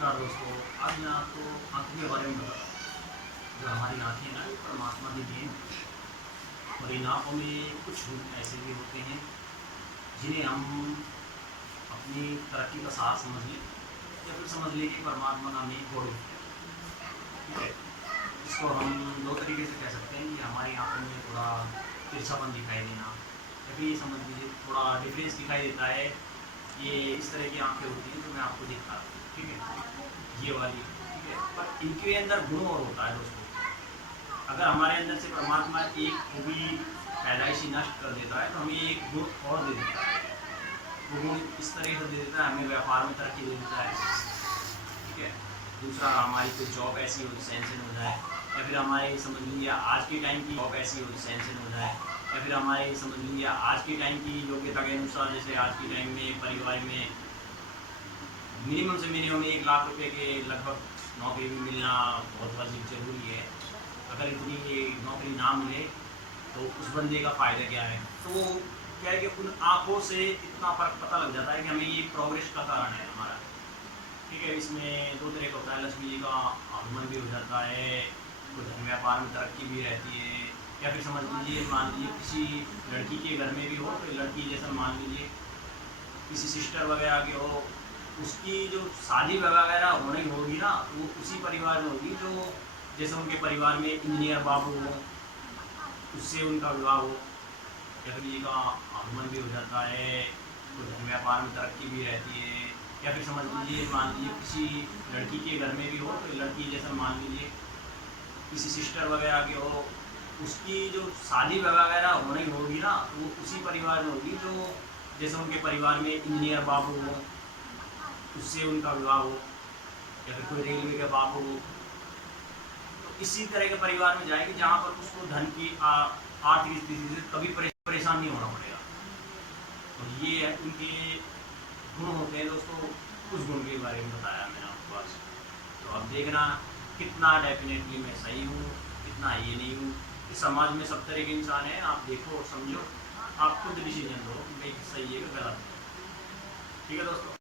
नमस्कार दोस्तों। आज मैं आपको आँखों के बारे में बता रहा हूँ। जो हमारी आँखें हैं ना, ये परमात्मा की देन है। और इन आँखों में कुछ ऐसे भी होते हैं जिन्हें हम अपनी तरक्की का साथ समझ लें, या फिर समझ लें कि परमात्मा का हमें एक और gift है। ठीक है, इसको हम दो तरीके से कह सकते हैं कि हमारी आँखों में थोड़ा तिरछापन दिखाई देना, या फिर ये समझ लीजिए थोड़ा डिफरेंस दिखाई देता है। ये इस तरह की आँखें होती हैं जो मैं आपको दिखा रहा हूँ। ठीक है, ये वाली। ठीक है, पर इनके अंदर गुण और होता है दोस्तों। अगर हमारे अंदर से परमात्मा एक खूबी पैदाइशी नष्ट कर देता है तो हमें एक गुण और दे देता है। वो गुण इस तरह से दे देता है, हमें व्यापार में तरक्की दे देता है। ठीक है, दूसरा हमारी कोई जॉब ऐसी हो सैंक्शन हो जाए, या फिर हमारे समझ लीजिए आज के टाइम की जॉब ऐसी हो सैंक्शन हो जाए, या फिर हमारे समझ लीजिए आज के टाइम की योग्यता के अनुसार, जैसे आज के टाइम में परिवार में मिनिमम से मिनिमम 1 लाख रुपए के लगभग नौकरी भी मिलना बहुत वाजिब ज़रूरी है। अगर इतनी ये नौकरी ना मिले तो उस बंदे का फ़ायदा क्या है। तो वो क्या है कि उन आँखों से इतना फ़र्क पता लग जाता है कि हमें ये प्रोग्रेस का कारण है हमारा। ठीक है, इसमें दो तरह का होता है। लक्ष्मी जी का आगमन भी हो जाता है, कुछ व्यापार में तरक्की भी रहती है, या फिर समझ लीजिए मान लीजिए किसी लड़की के घर में भी हो, तो लड़की जैसा मान लीजिए किसी सिस्टर वगैरह के हो, उसकी जो शादी वगैरह होनी होगी ना, वो उसी परिवार में होगी जो जैसे उनके परिवार में इंजीनियर बाबू हो, उससे उनका विवाह हो। या फिर जी का आगमन भी हो जाता है, कुछ व्यापार में तरक्की भी रहती है, या फिर समझ लीजिए मान लीजिए किसी लड़की के घर में भी हो, तो लड़की जैसा मान लीजिए किसी सिस्टर वगैरह के हो, उसकी जो शादी वगैरह होनी होगी ना, वो उसी परिवार में होगी जो जैसे उनके परिवार में इंजीनियर बाबू हो, उससे उनका विवाह हो, या फिर कोई रेलवे का बाबू हो। तो इसी तरह के परिवार में जाएगी जहाँ पर उसको धन की आर्थिक स्थिति से कभी परेशान नहीं होना पड़ेगा। तो ये है उनके गुण होते हैं दोस्तों। उस गुण के बारे में बताया मैंने आपको आज। तो अब देखना कितना डेफिनेटली मैं सही हूँ, कितना ये नहीं हूँ। इस समाज में सब तरह के इंसान हैं, आप देखो और समझो, आप खुद डिसीजन लो कि भाई सही है कि गलत है। ठीक है दोस्तों।